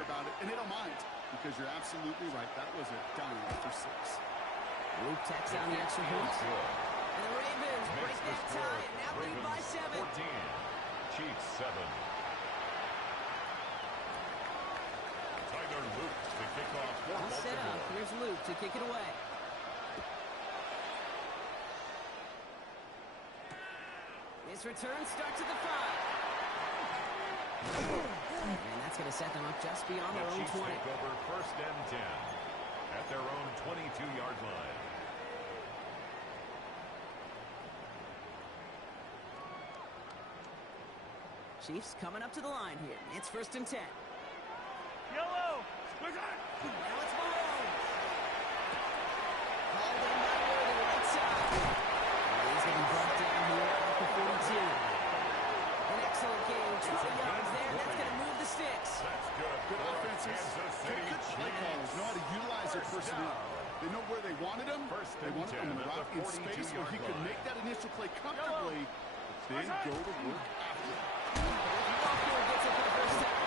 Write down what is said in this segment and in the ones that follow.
care about it, and they don't mind. Because you're absolutely right. That was a dime for 6. Luke tacks on the extra point. And the Ravens break that tie and now lead by 7. 14, Chiefs 7. Tyler Luke to kick off for All set up. Here's Luke to kick it away. This return starts at the 5. And that's going to set them up just beyond their own 20. Take over 1st and 10 at their own 22-yard line. Chiefs coming up to the line here. It's 1st and 10. Yellow! Now it's Mahomes. Called in by Worthy right side. He's going to be brought down here at the 42. An excellent game. 20 yards there. That's going to move the sticks. That's good. Good offenses. Good play callers. Know how to utilize their personnel. They know where they wanted them. They wanted them in the rock in space where he could make that initial play comfortably, but then go to work after it. Walker gets it for the first down.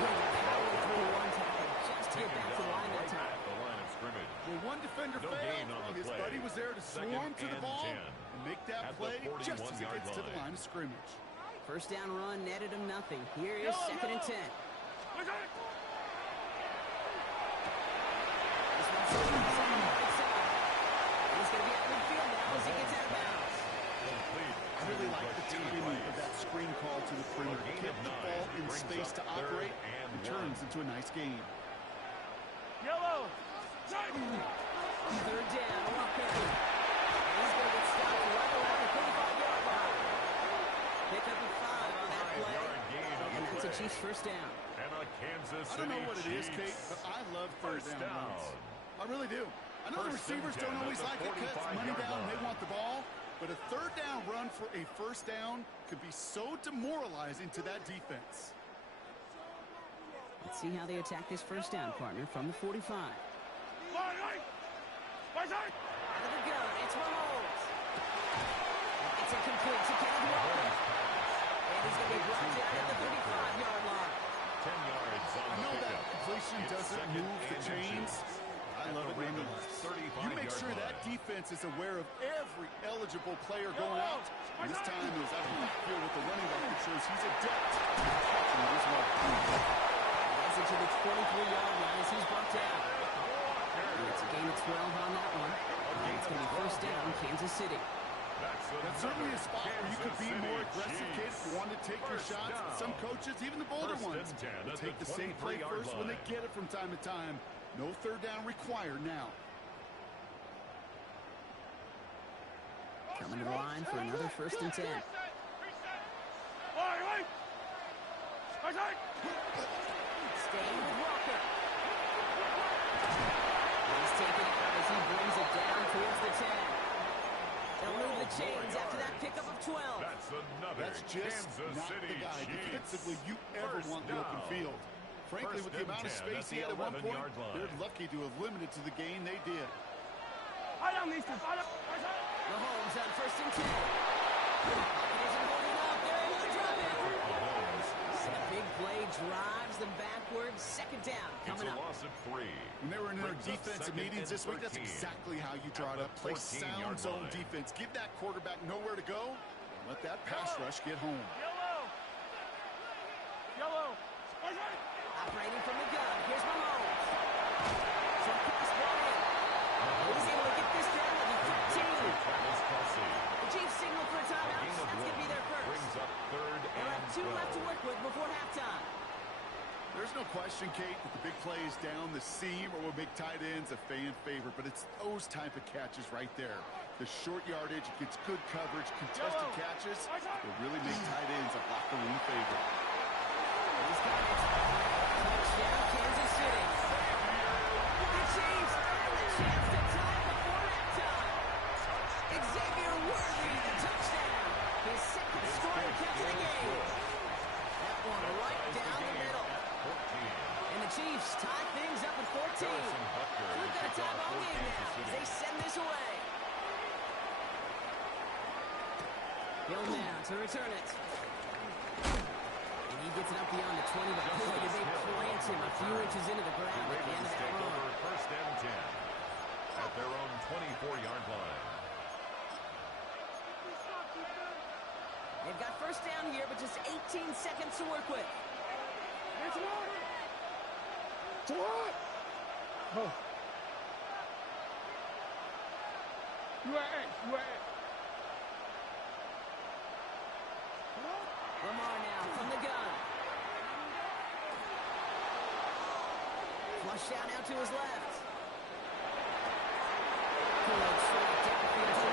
Power through one tackle just to get back to the line that time. The line of scrimmage. Well, one defender failed. His buddy was there to swarm to the ball and make that play just as it gets to the line of scrimmage. First down run netted him nothing. Here is 2nd and 10. He's going to be at midfield now as he gets out of bounds. I really like the timing of that screen call to the perimeter. Kept the ball in space to operate and turns into a nice game. Yellow! 3rd down, Walker. He's going to get stopped right around the 35-yard line. Pick up a 5 on that play. And that's a Chiefs 1st down. And a Kansas City I don't know what it is, Kate, but I love 3rd down runs. I really do. I know the receivers don't always like it because it's money down and they want the ball. But a 3rd down run for a 1st down could be so demoralizing to that defense. Let's see how they attack this 1st down, partner, from the 45. Out of the gun, it's Mahomes. It's incomplete to Kenneth Walker. And he's going to be brought down at the 35-yard line. 10 yards on I know the that pickup. completion doesn't move the chains. I love it nonetheless. You make sure that defense is aware of every eligible player going out. And this time it was out of the field with the running back that shows he's adept at catching it as well. Gets it to the 23-yard line as he's brought down. It's a gain of 12 on that one. And it's going to be 1st down, Kansas City. That's certainly a spot where you could be more aggressive, Kate, if you want to take your shots. Some coaches, even the bolder ones, will take the safe play first when they get it from time to time. No 3rd down required now. Coming to the line for another 1st and 10. Staying with Walker. He's taken out as he brings it down towards the 10. They'll move the chains after that pickup of 12. That's just not the guy defensively you ever want in the open field. Frankly, with the amount of space he had at one point, they're lucky to have limited to the gain they did. Mahomes on 1st and 10. It isn't holding up. They're able to drop it. And a big play drives them backwards. 2nd down coming up. It's a loss of 3. When they were in their defensive meetings this week, that's exactly how you draw it up. Play sound zone defense. Give that quarterback nowhere to go. And let that pass rush get home. Yellow! Operating from the gun. Here's Mahomes. Short pass ball in. He's able to get this down to the 15. The Chiefs signal for a timeout. That's going to be their first. They'll have 2 left to work with before halftime. There's no question, Kate, that the big plays down the seam or will make tight ends a fan favorite, but it's those type of catches right there. The short yardage, gets good coverage, contested catches, will really make tight ends a locker room favorite. He's got it. Touchdown, Kansas City. The Chiefs earn the chance to tie before halftime. Xavier Worthy, the touchdown. His 2nd scoring catch of the game. That one right down the middle. And the Chiefs tie things up at 14. So we've got a tie-ball game now as they send this away. Hill now to return it. And he gets it up beyond the 20, but boy, did they plant few inches into the The ground at the end Ravens of that take run. over first and 10 at their own 24-yard line. They've got first down here, but just 18 seconds to work with. It's a lot. It's a lot. Oh. UAA. Lamar now from the gun. Flush out now to his left. Good straight downfield to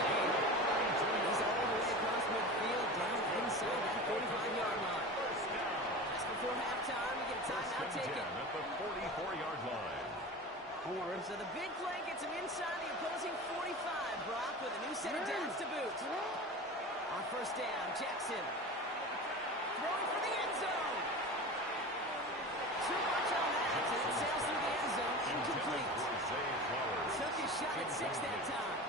Lane. He's all the way across midfield, down inside that 45-yard line. Just before halftime, we get a timeout taken. At the 44-yard line. So the big play gets him inside the opposing 45, Brock, with a new set of downs to boot. On first down, Jackson. Throwing for the end zone. Too much on that, and it sails through the end zone, incomplete. Took his shot at 6 that time.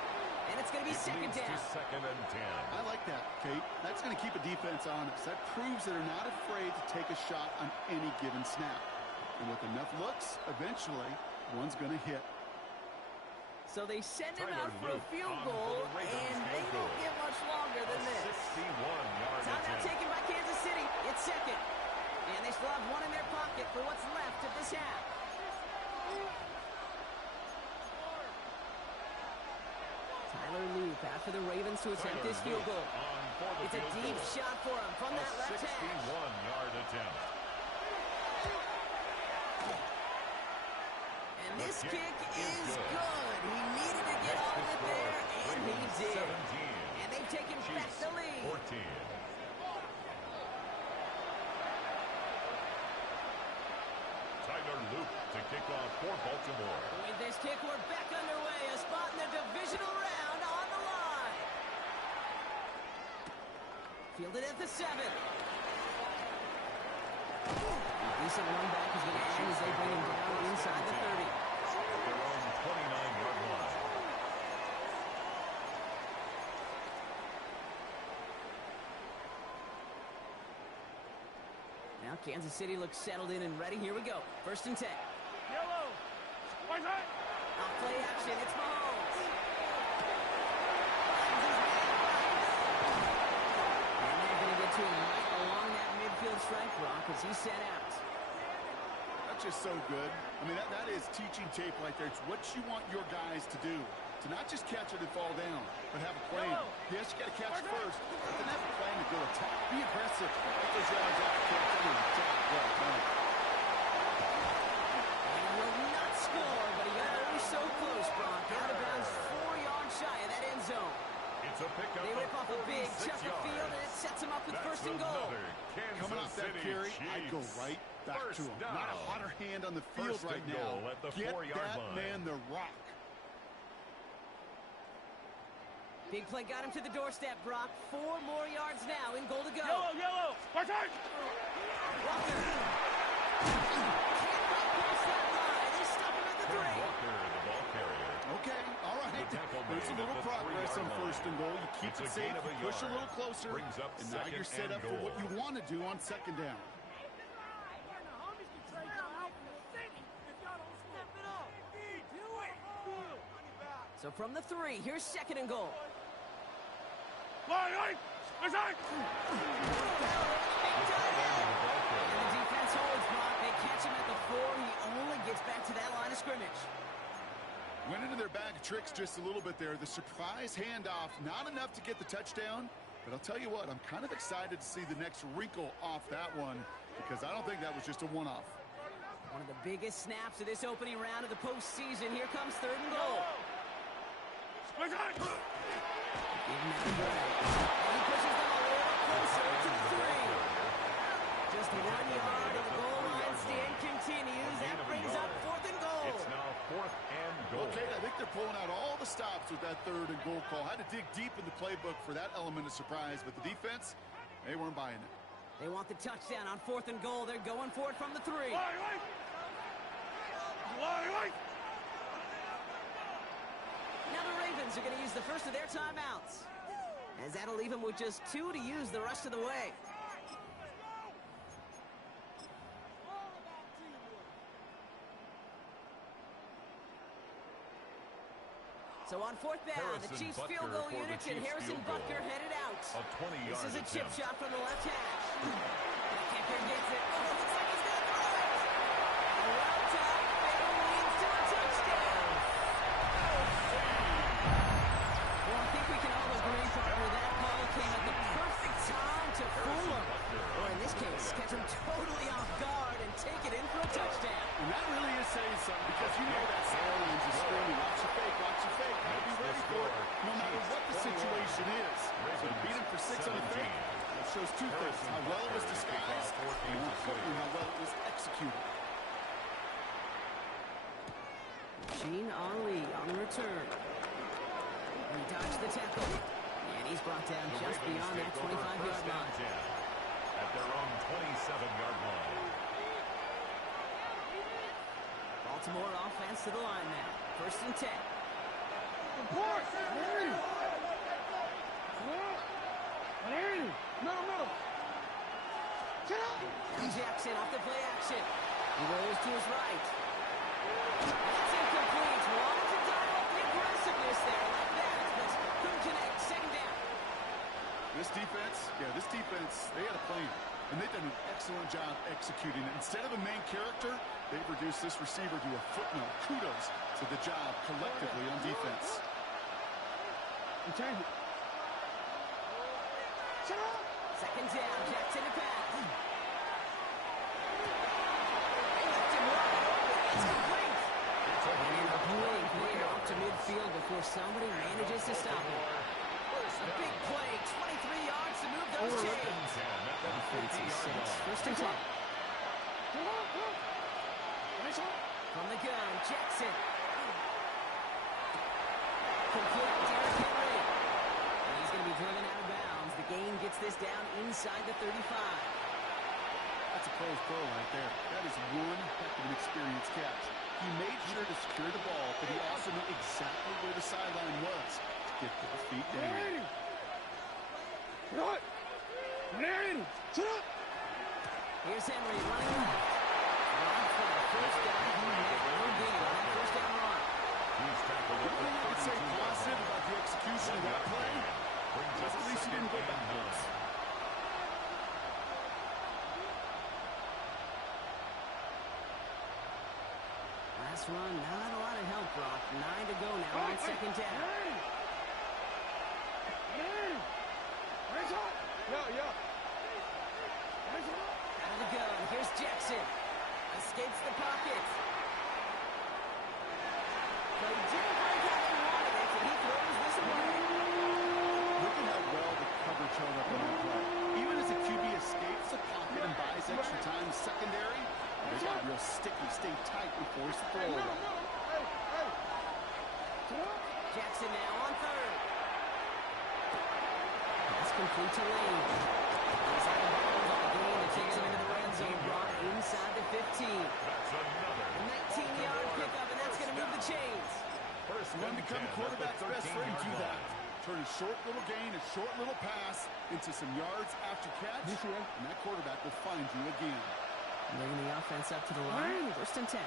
And it's going to be second down. Second and 10. I like that, Kate. That's going to keep a defense honest. That proves that they're not afraid to take a shot on any given snap. And with enough looks, eventually, one's going to hit. So they send him out for a field goal, and they don't get much longer than this. 61-yard Timeout taken by Kansas City. It's second. And they still have one in their pocket for what's left of this half. Tyler Loop after the Ravens to attempt this field goal. It's a deep shot for him from that left hash. 61-yard attempt. And this kick is good. He needed to get all of it there, and he did. And they've taken back the lead. 14. Tyler Loop to kick off for Baltimore. With this kick, we're back underway. A spot in the divisional round on the line. Fielded at the 7. Decent run back is going to end as they bring him down inside the 30. At their own 29-yard line. Now Kansas City looks settled in and ready. Here we go. First and 10. Yellow. White side. Off play action. It's Mahomes. And they're going to get to him right along that midfield strike block as he's set out. That's just so good. I mean, that is teaching tape right there. It's what you want your guys to do. To not just catch it and fall down, but have a plan. Yes, you got to catch first, but then have a plan to go attack. Be aggressive. Get those yards off the catch. I mean, attack. Well done. And he will not score, but he got always so close, Brock. Out of bounds 4 yards shy of that end zone. It's a pickup. They rip off a big chunk of field, and it sets him up with first and goal. Coming off that carry, I'd go right back to him. Not a hotter hand on the field right now. Get that man the rock. Big play got him to the doorstep, Brock. 4 more yards now in goal to go. Yellow. White side. Walker. Can't break past that line. They stop him at the 3. Walker, the ball carrier. Okay, all right. There's a little progress on first and goal. You keep it safe, you push a little closer, and now you're set up for what you want to do on second down. So from the 3, here's second and goal. White side. And the defense holds, Brock. They catch him at the 4. He only gets back to that line of scrimmage. Went into their bag of tricks just a little bit there. The surprise handoff, not enough to get the touchdown. But I'll tell you what, I'm kind of excited to see the next wrinkle off that one because I don't think that was just a one-off. One of the biggest snaps of this opening round of the postseason. Here comes third and goal. White side. Give him that drag. And he pushes them a little closer to the 3. Just 1 yard of the goal line stand continues. That brings up fourth and goal. It's now fourth and goal. Okay, I think they're pulling out all the stops with that third and goal call. Had to dig deep in the playbook for that element of surprise, but the defense, they weren't buying it. They want the touchdown on fourth and goal. They're going for it from the 3. White. Now the Ravens are going to use the first of their timeouts, as that'll leave them with just 2 to use the rest of the way. So on fourth down, the Harrison Chiefs Butker field goal for the unit and Chiefs Harrison field goal. Butker headed out. A 20-yard This is a chip attempt. shot from the left hash. The kicker gets it. Oh, looks like he's going to throw it. Well timed fade leads to a touchdown. Well, I think we can all agree, partner, that call came at the perfect time to fool him. Or in this case, catch him totally off guard and take it in for a touchdown. And that really is saying something because you know that sidelines is screaming, watch your fake, watch your fake. Gotta be ready for it, no matter what the situation is. So to beat him for 6 on the fake, that shows two things, how well it was disguised, and more importantly, how well it was executed. Gene Ali on the return. He dodged the tackle. And he's brought down just beyond that 25-yard line. At their own 27-yard line. Baltimore offense to the line now. 1st and 10. Jackson off the play action. He rolls to his right. That's incomplete. Wanted to dive up the aggressiveness there like that, but couldn't connect. 2nd down. This defense, they had a plan, and they've done an excellent job executing it. Instead of a main character, they've reduced this receiver to a footnote. Kudos to the job collectively on defense. Second down, Jackson to pass. They left him wide open. It's complete. And a clear off to midfield before somebody manages to stop him. A big play, 23 yards to move those chains. Offensive 6, 1st and 10. From the gun, Jackson. Complete, Derrick Henry. And he's going to be driven out of bounds. The gain gets this down inside the 35. That's a close throw right there. That is one heck of an experienced catch. He made sure to secure the ball, but he also knew exactly where the sideline was to get those feet down. Here's Henry running left. Run for the 1st down. He made no gain on that 1st down run. He's tackled at What the I would say 32-yard positive line. about the execution of that play, Brings at us least he didn't go 2nd and backwards. 9. Last run, not a lot of help, Brock. 9 to go now on 2nd down. Out of the gun, here's Jackson. Escapes the pocket. They didn't break how they wanted it, and he throws this away. Look at how well the coverage held up on that play. Even as the QB escapes the pocket and buys extra time secondary, they got real sticky, stay tight before it's throw away. Jackson now on 3rd. That's complete to Lane. He's out of bounds on the gain that takes him into the red zone. Brought inside the 15. That's another. A 19-yard pickup, and that's going to move the chains. First One and become 10 at the quarterback's best friend, 13-yard do that. line. Turn a short little gain, a short little pass into some yards after catch, and that quarterback will find you again. Bringing the offense up to the line. 1st and 10.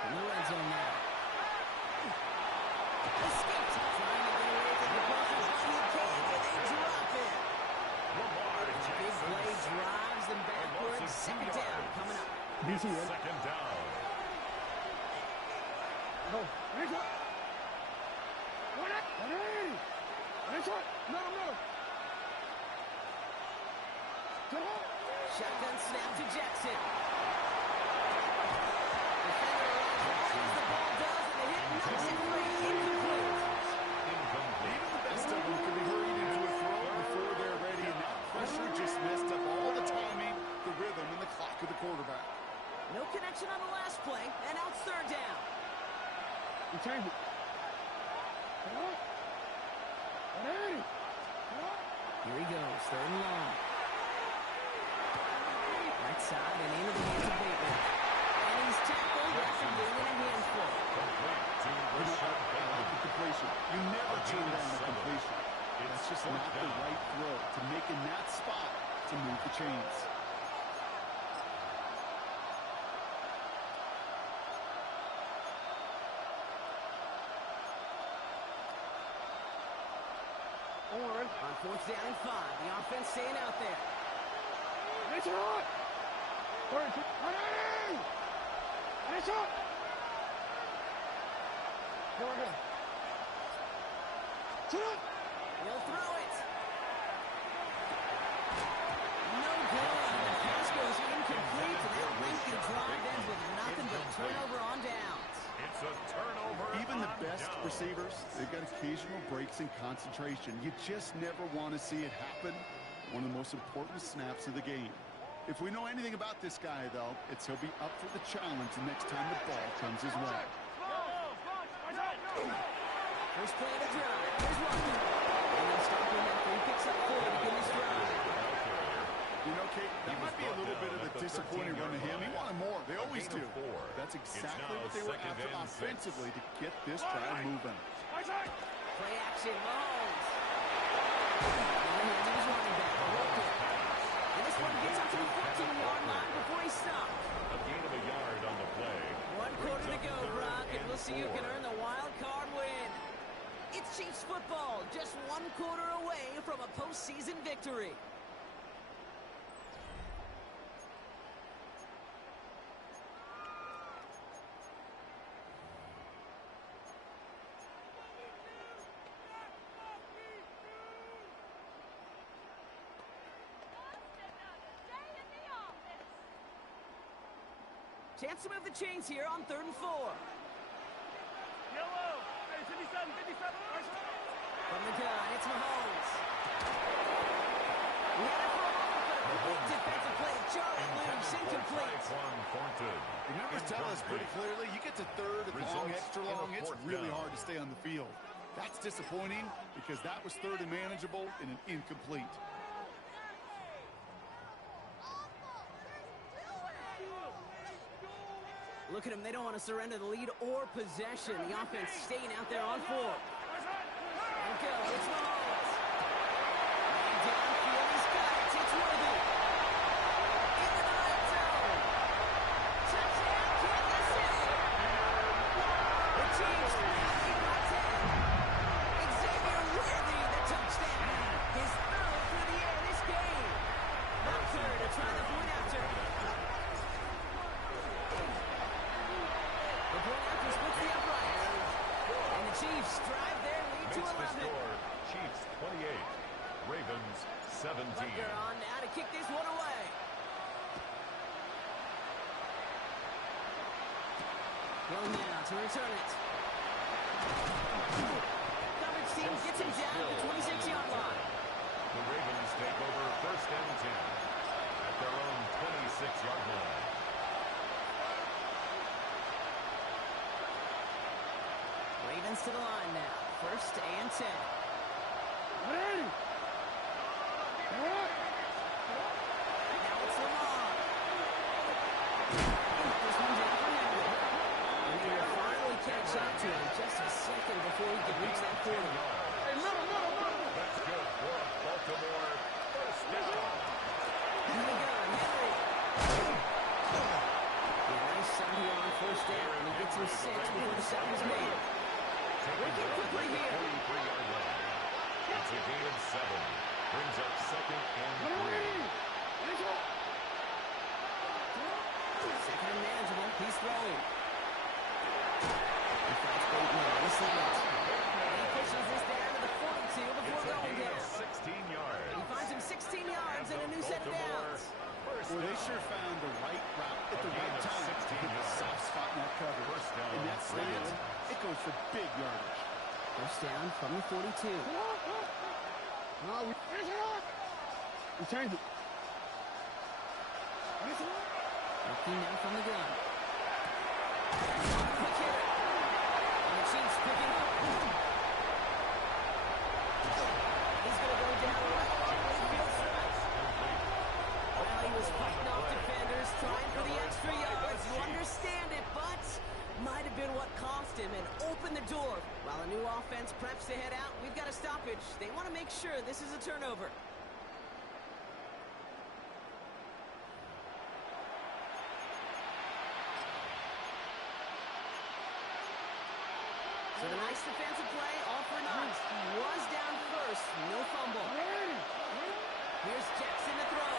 In the red zone now. Escaped. Trying to get away from the pressure, but he can't, and they drop it. Big play drives them backwards. 2nd down coming up. Second down. Shotgun snap to Jackson. Defender arrives, the ball does, and the hit knocks it free. Incomplete. Even the best of them can be hurried into a throw before they're ready, and that pressure just messed up all the timing, the rhythm, and the clock of the quarterback. No connection on the last play, and now it's 3rd down. Here he goes, 3rd and long. Right side and into the hands of Bateman. And he's tackled after gaining a handful. The completion. You never turn down a completion. That's just not the right throw to make in that spot to move the chains. On fourth down and 5, the offense staying out there. It's hot. It's hot. He'll throw it. No good. The pass goes incomplete, and that lengthy drive ends with nothing but turnover on downs. It's a turnover. Even the on best downs. receivers, they've got occasional breaks in concentration. You just never want to see it happen. One of the most important snaps of the game. If we know anything about this guy, though, it's he'll be up for the challenge the next time the ball comes his way. First play of the drive. Here's Walker. And they'll stop him after he picks up 4 to begin this drive. You know, Kate, that might be a little bit of a disappointing run to him. He wanted more. They always do. That's exactly what they were after offensively to get this drive moving. Play action, Mahomes. In the hands of his running back, Walker. And this one gets up to the 14-yard line before he stopped. A gain of a yard on the play. 1 quarter to go, Brock, and we'll see who can earn the wild card win. It's Chiefs football, just 1 quarter away from a postseason victory. Chance to move the chains here on 3rd and 4. Yellow. Hey, 57. From the gun, it's Mahomes. We had it for a moment, but a big defensive play. Charlie loose, incomplete. The numbers tell us pretty clearly, you get to 3rd and long, extra long, it's really hard to stay on the field. That's disappointing because that was 3rd and manageable and an incomplete. Look at them. They don't want to surrender the lead or possession. The offense staying out there on 4. There we go. It's Mahomes. And downfield, he's got it. It's Worthy. In the red zone. Touchdown, Kansas City. The Chiefs lead by 10. Xavier Worthy, the touchdown. His 3rd through the air this game. Walker to try the point after. The point after splits the upright. And the Chiefs drive their lead to 11. Chiefs 28, Ravens 17. Butker on now to kick this one away. Hill now to return it. Coverage team gets him down at the 26-yard line. The Ravens take over 1st and 10 at their own 26-yard line. Ravens to the line now. 1st and 10. Now it's Lamar. This one down for Henry. And he will finally catch up to him just a second before he can reach that 40. That's good for Baltimore. 1st down. Here we go, Henry. Yeah, nice shot here on 1st down. He gets him 6 before the shot is made. Working quickly here. 43-yard line. It's a gain of 7. Brings up 2nd and 3. Second and manageable. He's throwing. He fights Bateman on the slant. And he pushes this down to the 42 before going down. 16 yards. He finds him 16 yards and a new set of downs. Well, they sure found the right route at the right time to hit the soft spot in that coverage. And that slant, it goes for big yardage. 1st down from the 42. We changed it. Looking now from the gun. Quick hitter. And the Chiefs picking up. He's going to go down right along the field stretch. Well, he was fighting off defenders, trying for the extra yards. You understand it, but might have been what cost him and opened the door. While a new offense preps to head out, we've got a stoppage. They want to make sure this is a turnover. So the nice defensive play, all for naught. He was down first, no Here's Jackson to throw.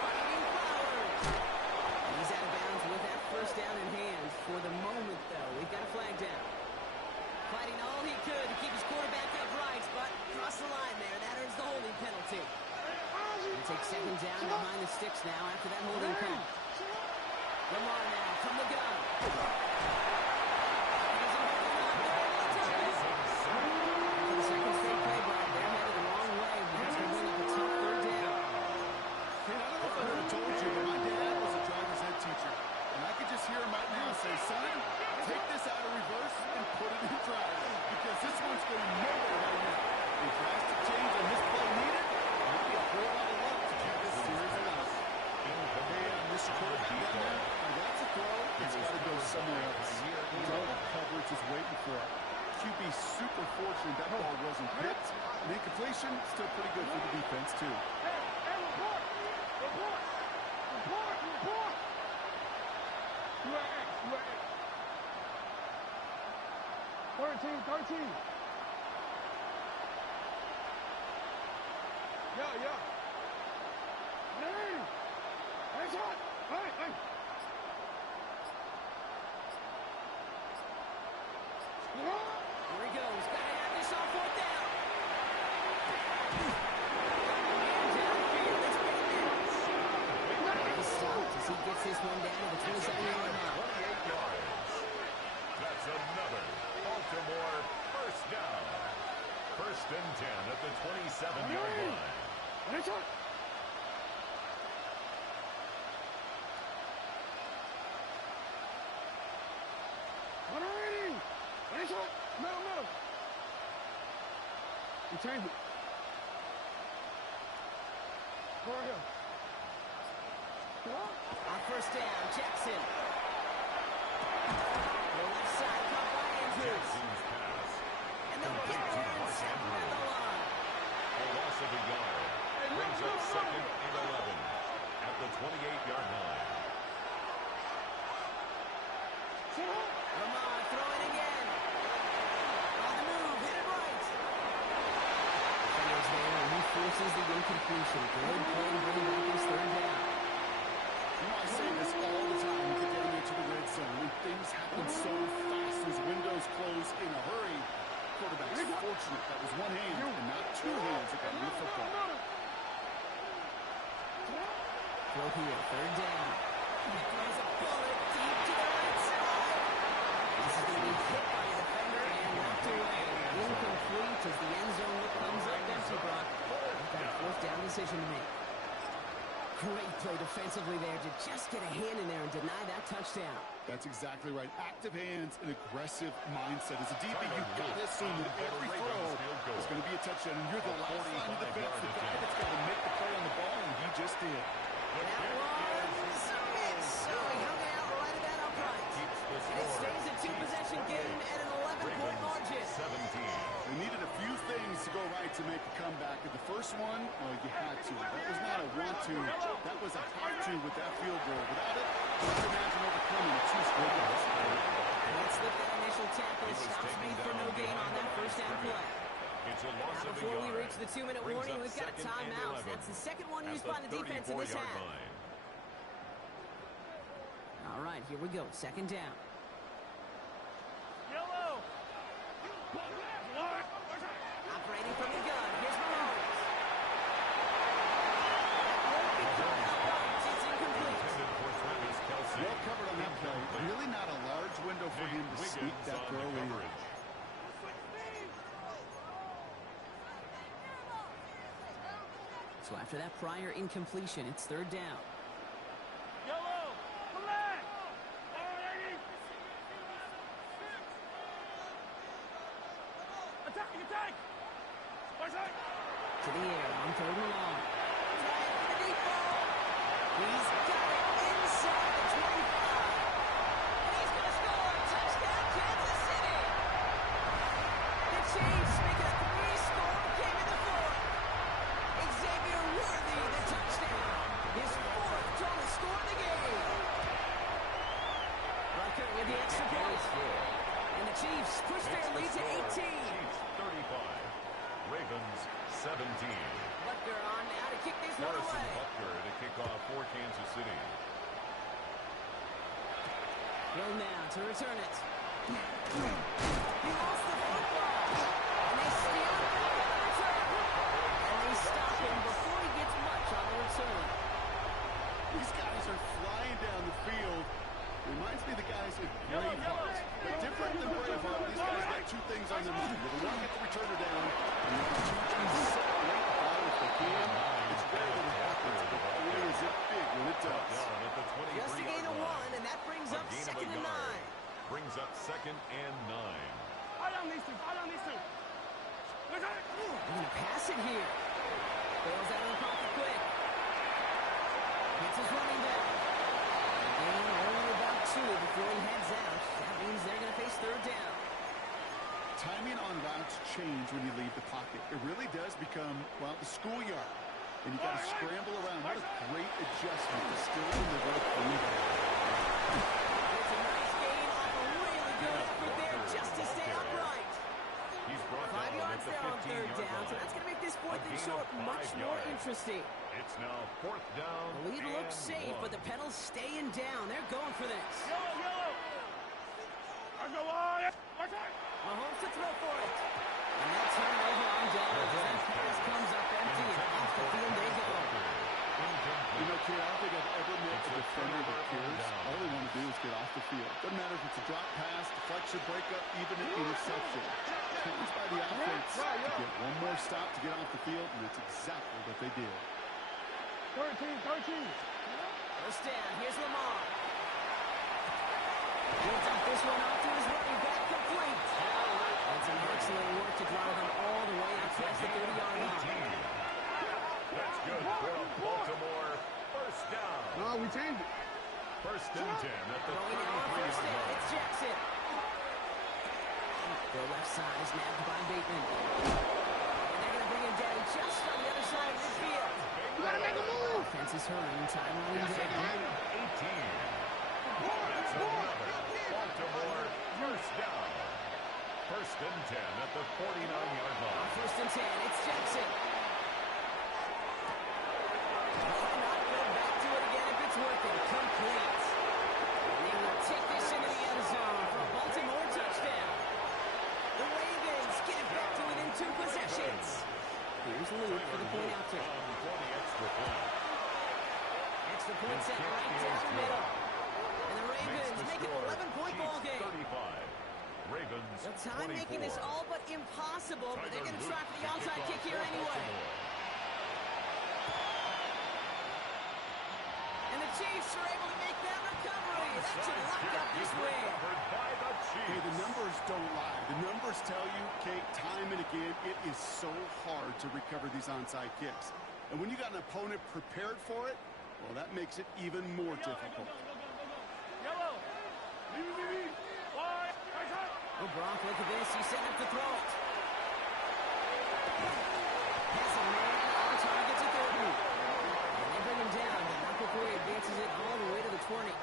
Finding Flowers. He's out of bounds with that first down in hand. For the moment, though, we've got a flag down. Fighting all he could to keep his quarterback upright, but crossed the line there. That earns the holding penalty. He'll take second down behind the sticks now after that holding call. Lamar now from the gun. For the second straight play, Bob, they're headed the wrong way. That's going to bring up a tough third down. Hey, I don't know if I ever told you, but my dad was a driver's ed teacher. And I could just hear him right now say, son, take this out of reverse and put it in drive. Because this one's going nowhere right now. A drastic change on his play needed. Maybe a whole lot of luck to keep this series alive. Hey, Mr. Quarterback down there. Now that's a throw. It's got to go somewhere else. Double coverage is waiting for it. QB super fortunate that ball wasn't picked. And incompletion, still pretty good for the defense, too. Hey, report! Report! Report! Report! UAA. 13. Yeah. Hey! Hey, shot! Hey! Here he goes. Got to have this on fourth down. He's stopped as he gets this one down to the 27-yard line. 28 yards. That's another Baltimore first down. First and 10 at the 27-yard line. Hey, shot! Hey, shot! Middle. You change it. Go right here. On first down, Jackson. The left side caught by Andrews. Jackson's pass. And they'll get there and sack him at the line. A loss of a yard. Brings up second and 11 at the 28-yard line. Lamar throwing again. On the move, headed right. Defenders there, and he forces the incompletion. Good play, bringing back his third down. You know, I say this all the time when you're getting into the red zone. When things happen so fast, those windows close in a hurry. Quarterback's fortunate that was one hand and not two hands that got him the football. Throw here, third down. He throws a bullet deep to the right side. This is going to be hit by a defender and knocked away. Incomplete as the end zone comes up empty, Brock. We've got a fourth down decision to make. Great play defensively there to just get a hand in there and deny that touchdown. That's exactly right. Active hands and aggressive mindset. As a DB, you've got to assume that every throw is going to be a touchdown. And you're the last line of defense, the guy that's got to make the play on the ball, and he just did. And that was a miss. So he hung it out right at that upright. And it stays a two-possession game at an 11-point margin. 17. They needed a few things to go right to make a comeback. And the first one, well, you had to. That was not a want-to. That was a have-to with that field goal. Without it, let's imagine overcoming a two-score loss. Let's lift that initial tackle. Stops made for no gain on that first down play. It's a loss Now, of a before we yard. reach the 2-minute Brings warning, up we've got a second and timeout. 11 That's the second one at used by the defense in this 34-yard half. line. All right, here we go. Second down. Yellow! Operating from the gun. Here's Mahomes. It's incomplete. Intended for Travis Kelce. Well covered on that play. Really not a large window for him to sneak Wiggins that on throw the in. coverage. So after that prior incompletion, it's third down. Yellow! Black! Attack! To the air on third and long. Trying for the deep ball. He's got it inside the 25. And he's going to score. Touchdown, Kansas City. The Chiefs make it a 3-score game in the fourth. Xavier Worthy, the touchdown. His fourth total score in the game. Rucker with the extra point. And the Chiefs push their lead to 18. Chiefs 35. Ravens City. Hill now to return it. He lost the football. And they steal it back on the return. And they stop him before he gets much on the return. These guys are flying down the field. Reminds me of the guys in Braveheart. But different than Braveheart, these guys got two things on their mind. Number one, get the returner down. And number two, separate the ball if they can. It's rare that it happens, but boy, is it big when it does. Just a gain of 1, and that brings up 2nd and 9. Brings up 2nd and 9. Eye on these two. Eye on these two. Look at it. They're going to pass it here. Bails out of the pocket quick. Gets his running back. And only about 2 before he heads out. That means they're going to face 3rd down. Timing on routes change when you leave the pocket. It really does become, well, the schoolyard. And you got to scramble around. What a great adjustment to still deliver a clean ball. It's a nice gain off a really good effort there just to stay upright. He's brought 5 down yards at the there on 3rd 15-yard down, so line. that's going to make this 4th and gain short of 5 much more yards. interesting. It's now 4th down. The lead looks safe, but the pedal's staying down. They're going for this. Yellow, yellow. I go on. Watch out. Mahomes to throw for it. And that turnover on downs. That pass comes up empty, and off the field they go. You know, Kay, I don't think I've ever met a defender that cares. All they want to do is get off the field. Doesn't matter if it's a drop pass, deflection, breakup, even an interception. Challenged by the offense to get one more stop to get off the field, and that's exactly what they did. 13. 1st down. Here's Lamar. He'll dump this one off to his running back, complete. That's an excellent work to drive him all the way out past the 30-yard line. That's good for a Baltimore 1st down. No, we changed it. 1st and 10 at the Throwing now on 1st 33-yard down. line. It's Jackson. The left side is nabbed by Bateman. And they're going to bring him down just on the other side of midfield. You gotta make a move. Offense is hurrying. Time running down. 18. That's another Baltimore 1st down. 1st and 10 at the 49-yard On line. 1st and 10, it's Jackson. Why not go back to it again if it's working? Complete. And they will take this into the end zone for a Baltimore touchdown. The Ravens get it back to within 2 possessions. Here's Luke for the point after. For the extra point. Extra point set right down the middle. And the Ravens make it an 11-point ball game. 35. Ravens The time 24. making this all but impossible, but they're going to try for the onside kick here anyway. And the Chiefs are able to make that recovery. That should lock up this win. By the Hey, Chiefs. the numbers don't lie. The numbers tell you, Kate, time and again, it is so hard to recover these onside kicks. And when you got an opponent prepared for it, well, that makes it even more difficult. Yellow. Leave. Wide. Right side. Oh, Brock, look at this. He's setting up to throw it. Has a man on target to 30. And they bring him down, but not before he advances it all the way to the 20.